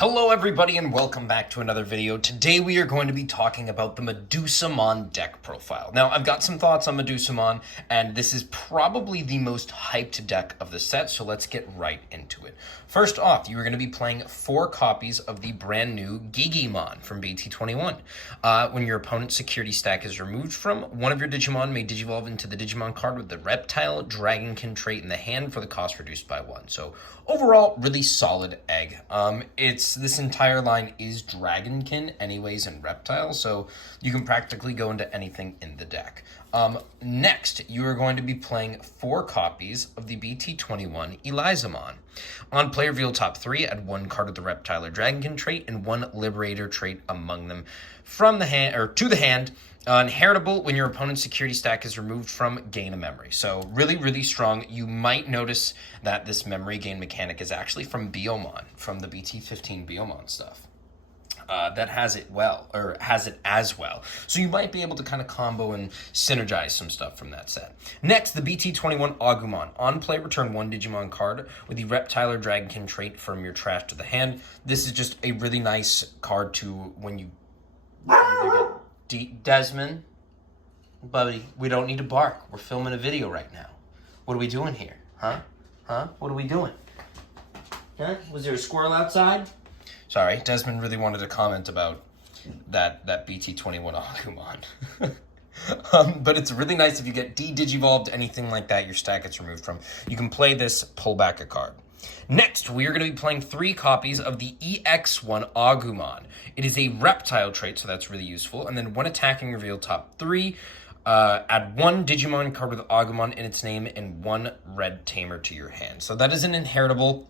Hello everybody and welcome back to another video. Today we are going to be talking about the Medusamon deck profile. Now I've got some thoughts on Medusamon and this is probably the most hyped deck of the set, so let's get right into it. First off, you are going to be playing 4 copies of the brand new Gigimon from BT21. When your opponent's security stack is removed from, one of your Digimon may Digivolve into the Digimon card with the Reptile Dragonkin trait in the hand for the cost reduced by 1. So overall, really solid egg. This entire line is Dragonkin anyways and Reptile, so you can practically go into anything in the deck. Next, you are going to be playing 4 copies of the BT21 Medusamon. On play, reveal top 3, add 1 card of the Reptile or Dragonkin trait and 1 Liberator trait among them from the hand or to the hand. Inheritable when your opponent's security stack is removed from, gain a memory. So really, really strong. You might notice that this memory gain mechanic is actually from Biomon, from the BT15 Biomon stuff. That has it as well. So you might be able to kind of combo and synergize some stuff from that set. Next, the BT21 Agumon. On play, return 1 Digimon card with the Reptile or Dragonkin trait from your trash to the hand. This is just a really nice card to when you get Desmond, buddy, we don't need to bark. We're filming a video right now. What are we doing here? Huh? What are we doing? Huh? Was there a squirrel outside? Sorry, Desmond really wanted to comment about that BT21 Agumon. But it's really nice if you get de-digivolved, anything like that, your stack gets removed from. You can play this, pull back a card. Next, we are going to be playing 3 copies of the EX1 Agumon. It is a Reptile trait, so that's really useful. And then 1 attacking, reveal top 3. Add 1 Digimon card with Agumon in its name and 1 red Tamer to your hand. So that is an inheritable.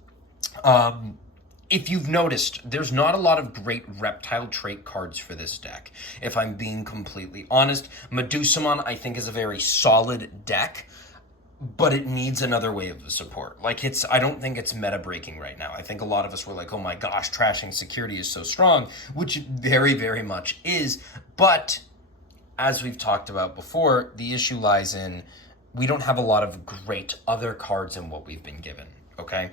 If you've noticed, there's not a lot of great Reptile trait cards for this deck. If I'm being completely honest, Medusamon I think is a very solid deck, but it needs another wave of support. Like, I don't think it's meta breaking right now. I think a lot of us were like, oh my gosh, trashing security is so strong, which it very, very much is. But as we've talked about before, the issue lies in we don't have a lot of great other cards in what we've been given. Okay.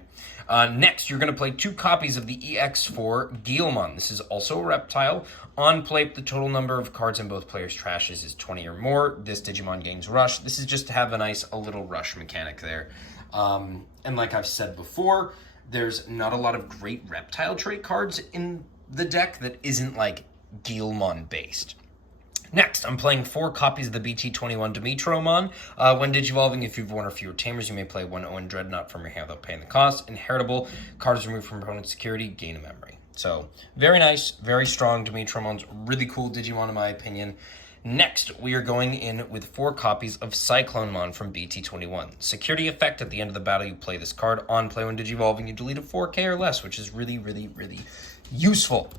Next, you're going to play 2 copies of the EX4 Guilmon. This is also a Reptile. On play, the total number of cards in both players' trashes is 20 or more. This Digimon gains Rush. This is just to have a little Rush mechanic there. And like I've said before, there's not a lot of great Reptile trait cards in the deck that isn't like Guilmon based. Next, I'm playing 4 copies of the BT21 Dimetromon. When digivolving, if you've 1 or fewer Tamers, you may play 1 Owen Dreadnought from your hand without paying the cost. Inheritable, cards removed from opponent's security, gain a memory. So, very nice, very strong. Dimetromon's really cool Digimon in my opinion. Next, we are going in with 4 copies of Cyclonemon from BT21. Security effect, at the end of the battle, you play this card. On play, when digivolving, you delete a 4K or less, which is really, really, really useful.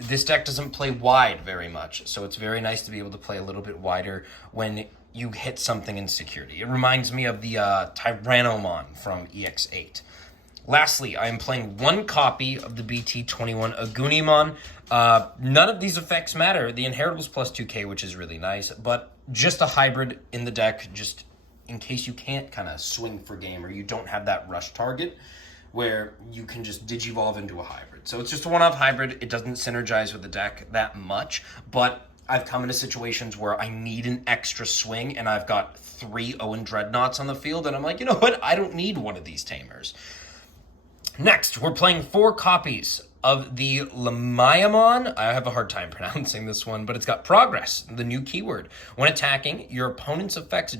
This deck doesn't play wide very much, so it's very nice to be able to play a little bit wider when you hit something in security. It reminds me of the Tyrannomon from EX8. Lastly, I am playing 1 copy of the BT21 Agunimon. None of these effects matter. The inheritables plus 2K, which is really nice, but just a hybrid in the deck, just in case you can't kind of swing for game or you don't have that rush target where you can just digivolve into a hybrid. So it's just a one-off hybrid. It doesn't synergize with the deck that much, but I've come into situations where I need an extra swing and I've got 3 Owen Dreadnoughts on the field and I'm like, you know what? I don't need one of these Tamers. Next, we're playing 4 copies of the Lamiamon. I have a hard time pronouncing this one, but it's got progress, the new keyword. When attacking, your opponent's effects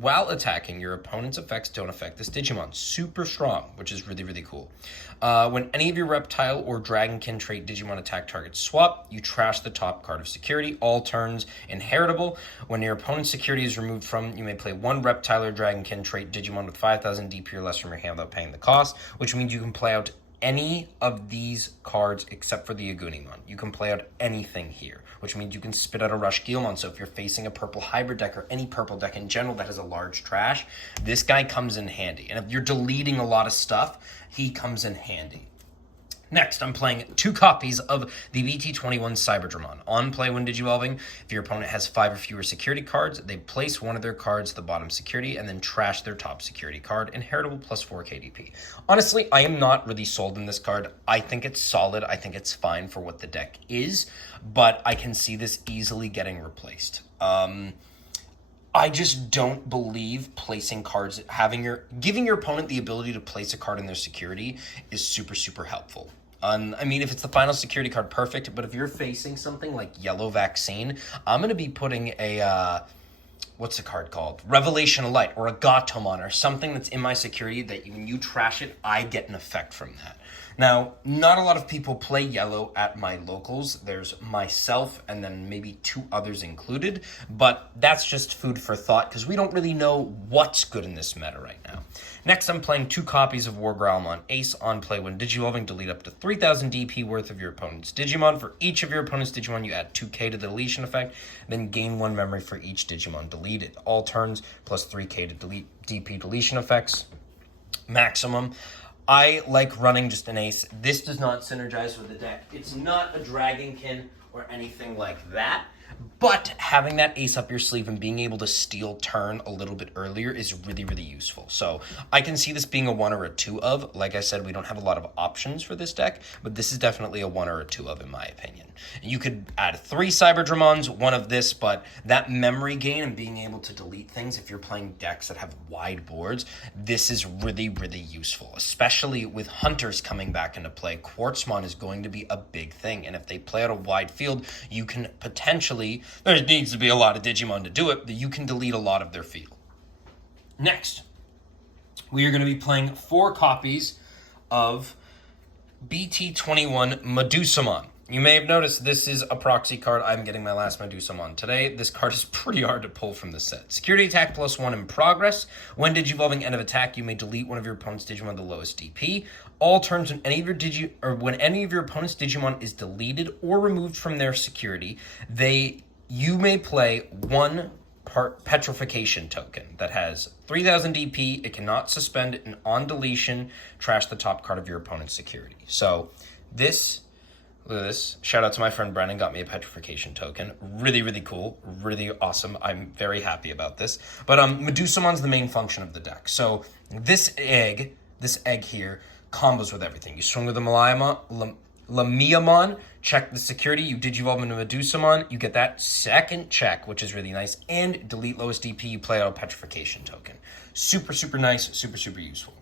while attacking, your opponent's effects don't affect this Digimon. Super strong, which is really, really cool. When any of your Reptile or Dragonkin trait Digimon attack targets swap, you trash the top card of security. All turns inheritable. When your opponent's security is removed from, you may play 1 Reptile or Dragonkin trait Digimon with 5,000 DP or less from your hand without paying the cost, which means you can play out any of these cards except for the Agunimon. You can play out anything here, which means you can spit out a Rush Guilmon. So if you're facing a purple hybrid deck or any purple deck in general that has a large trash, this guy comes in handy. And if you're deleting a lot of stuff, he comes in handy. Next, I'm playing 2 copies of the BT-21 Cyberdramon. On play when digivolving, if your opponent has 5 or fewer security cards, they place one of their cards to the bottom security and then trash their top security card, inheritable plus 4 KDP. Honestly, I am not really sold in this card. I think it's solid. I think it's fine for what the deck is, but I can see this easily getting replaced. I just don't believe placing cards, giving your opponent the ability to place a card in their security is super, super helpful. I mean, if it's the final security card, perfect. But if you're facing something like Yellow Vaccine, I'm going to be putting a, what's the card called? Revelation of Light or a Gatomon or something that's in my security that when you trash it, I get an effect from that. Now, not a lot of people play yellow at my locals. There's myself and then maybe 2 others included, but that's just food for thought because we don't really know what's good in this meta right now. Next, I'm playing 2 copies of War Growlmon Ace. On play when digivolving, delete up to 3,000 DP worth of your opponent's Digimon. For each of your opponent's Digimon, you add 2k to the deletion effect, then gain 1 memory for each Digimon deleted. All turns plus 3k to delete DP deletion effects. Maximum. I like running just an ace. This does not synergize with the deck. It's not a Dragonkin or anything like that. But having that ace up your sleeve and being able to steal turn a little bit earlier is really, really useful. So I can see this being a 1 or a 2 of. Like I said, we don't have a lot of options for this deck, but this is definitely a 1 or a 2 of in my opinion. You could add 3 Cyberdramons, 1 of this, but that memory gain and being able to delete things if you're playing decks that have wide boards, this is really, really useful, especially with Hunters coming back into play. Quartzmon is going to be a big thing, and if they play out a wide field, you can potentially, there needs to be a lot of Digimon to do it, but you can delete a lot of their field. Next, we are going to be playing 4 copies of BT-21 Medusamon. You may have noticed this is a proxy card. I'm getting my last Medusamon today. This card is pretty hard to pull from the set. Security attack +1 in progress. When digivolving end of attack, you may delete one of your opponent's Digimon the lowest DP. All turns when any of your opponent's Digimon is deleted or removed from their security, you may play 1 petrification token that has 3,000 DP. It cannot suspend, and on deletion, trash the top card of your opponent's security. So this. Look at this. Shout out to my friend Brennan, got me a petrification token. Really, really cool. Really awesome. I'm very happy about this. But Medusamon's the main function of the deck. So this egg here combos with everything. You swing with the Lamiamon, check the security, you digivolve into Medusamon, you get that second check, which is really nice, and delete lowest DP, you play out a petrification token. Super, super nice, super, super useful.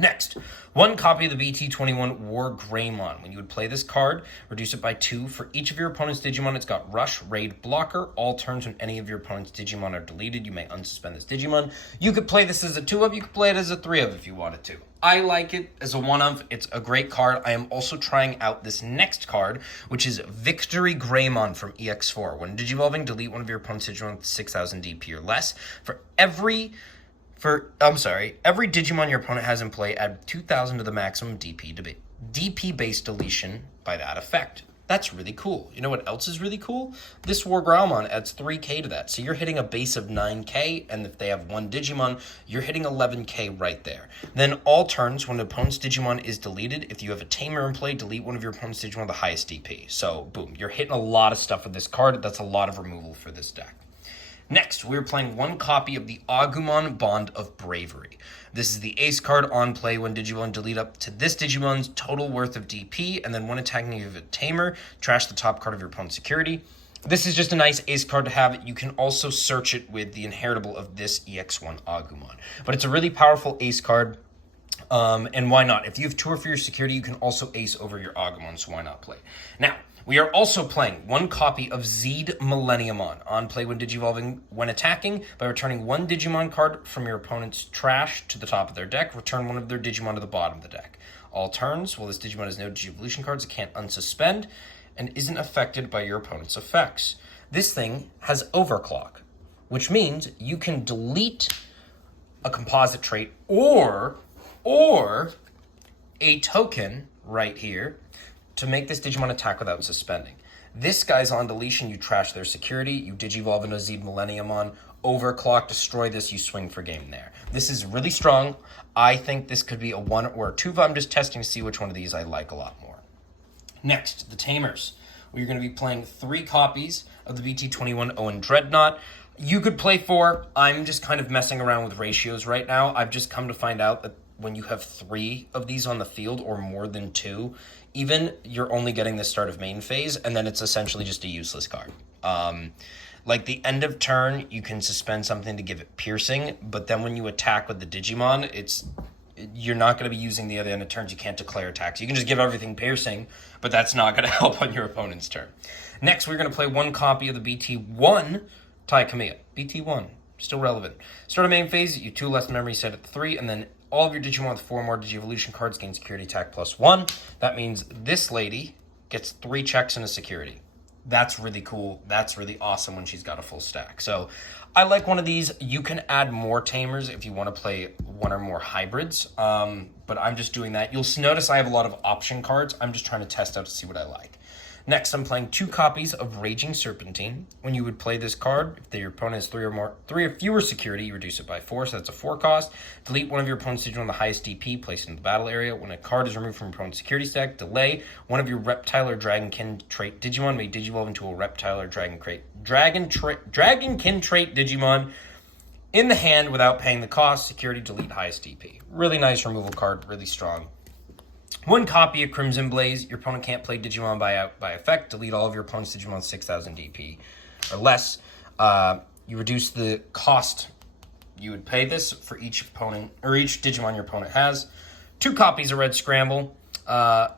Next, 1 copy of the BT-21 War Greymon. When you would play this card, reduce it by 2. For each of your opponent's Digimon, it's got Rush, Raid, Blocker. All turns when any of your opponent's Digimon are deleted, you may unsuspend this Digimon. You could play this as a 2 of, you could play it as a 3 of if you wanted to. I like it as a 1 of. It's a great card. I am also trying out this next card, which is Victory Greymon from EX4. When digivolving, delete one of your opponent's Digimon with 6,000 DP or less. Every Digimon your opponent has in play, add 2,000 to the maximum DP-based deletion by that effect. That's really cool. You know what else is really cool? This War Growlmon adds 3k to that. So you're hitting a base of 9k, and if they have 1 Digimon, you're hitting 11k right there. Then all turns, when the opponent's Digimon is deleted, if you have a Tamer in play, delete one of your opponent's Digimon with the highest DP. So boom, you're hitting a lot of stuff with this card. That's a lot of removal for this deck. Next, we're playing 1 copy of the Agumon Bond of Bravery. This is the ace card on play when Digimon delete up to this Digimon's total worth of DP, and then when attacking you have a Tamer, trash the top card of your opponent's security. This is just a nice ace card to have. You can also search it with the inheritable of this EX1 Agumon. But it's a really powerful ace card, and why not? If you have 2 for your security, you can also ace over your Agumon, so why not play? Now, we are also playing 1 copy of Zed Millenniumon. On play when digivolving, when attacking, by returning 1 Digimon card from your opponent's trash to the top of their deck, return 1 of their Digimon to the bottom of the deck. All turns, while this Digimon has no Digivolution cards, it can't unsuspend, and isn't affected by your opponent's effects. This thing has Overclock, which means you can delete a composite trait or a token right here to make this Digimon attack without suspending. This guy's on deletion, you trash their security, you digivolve into Zed Millenniumon, Overclock, destroy this, you swing for game there. This is really strong. I think this could be a 1 or a 2, but I'm just testing to see which one of these I like a lot more. Next, the Tamers. We're going to be playing 3 copies of the BT21 Owen Dreadnought. You could play 4. I'm just kind of messing around with ratios right now. I've just come to find out that when you have 3 of these on the field, or more than 2, even, you're only getting the start of main phase, and then it's essentially just a useless card. Like the end of turn, you can suspend something to give it piercing, but then when you attack with the Digimon, you're not going to be using the other end of turns. You can't declare attacks. You can just give everything piercing, but that's not going to help on your opponent's turn. Next, we're going to play 1 copy of the BT1 Tai Kamiya. BT1, still relevant. Start of main phase, you 2 less memory set at 3, and then all of your Digimon with 4 more Digivolution cards gain security attack +1. That means this lady gets 3 checks and a security. That's really cool. That's really awesome when she's got a full stack. So I like one of these. You can add more Tamers if you want to play 1 or more hybrids, but I'm just doing that. You'll notice I have a lot of option cards. I'm just trying to test out to see what I like. Next, I'm playing 2 copies of Raging Serpentine. When you would play this card, if your opponent has 3 or fewer security, you reduce it by 4, so that's a 4 cost. Delete one of your opponent's Digimon on the highest DP, place it in the battle area. When a card is removed from your opponent's security stack, delay one of your Reptile or Dragonkin trait Digimon may Digivolve into a Reptile or Dragonkin trait Digimon in the hand without paying the cost. Security, delete highest DP. Really nice removal card, really strong. 1 copy of Crimson Blaze. Your opponent can't play Digimon by effect. Delete all of your opponent's Digimon 6,000 DP or less. You reduce the cost you would pay this for each opponent, or each Digimon your opponent has. 2 copies of Red Scramble. One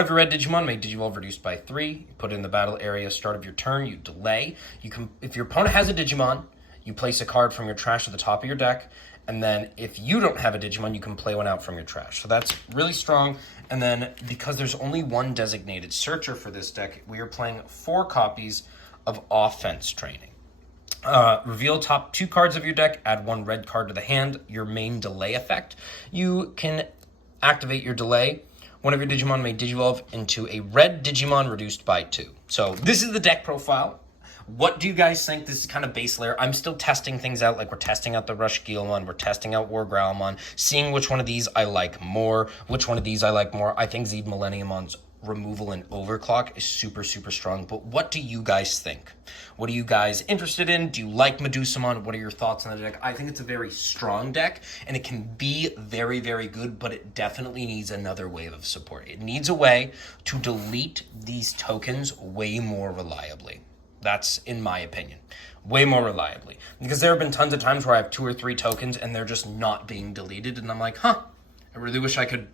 of your red Digimon may Digivolve reduced by 3. You put it in the battle area. Start of your turn, you delay. You can, if your opponent has a Digimon, you place a card from your trash at the top of your deck. And then if you don't have a Digimon, you can play one out from your trash. So that's really strong. And then because there's only 1 designated searcher for this deck, we are playing 4 copies of Offense Training. Reveal top 2 cards of your deck, add 1 red card to the hand, your main delay effect. You can activate your delay. One of your Digimon may Digivolve into a red Digimon reduced by 2. So this is the deck profile. What do you guys think? This is kind of base layer. I'm still testing things out. Like, we're testing out the Rush Gilmon. We're testing out War Growlmon. Seeing which one of these I like more. Which one of these I like more. I think Zed Millenniumon's removal and overclock is super, super strong. But what do you guys think? What are you guys interested in? Do you like Medusamon? What are your thoughts on the deck? I think it's a very strong deck, and it can be very, very good, but it definitely needs another wave of support. It needs a way to delete these tokens way more reliably. That's in my opinion. Way more reliably. Because there have been tons of times where I have 2 or 3 tokens and they're just not being deleted. And I'm like, I really wish I could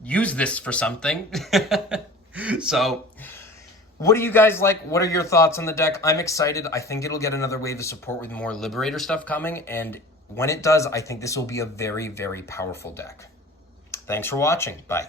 use this for something. So, what do you guys like? What are your thoughts on the deck? I'm excited. I think it'll get another wave of support with more Liberator stuff coming. And when it does, I think this will be a very, very powerful deck. Thanks for watching. Bye.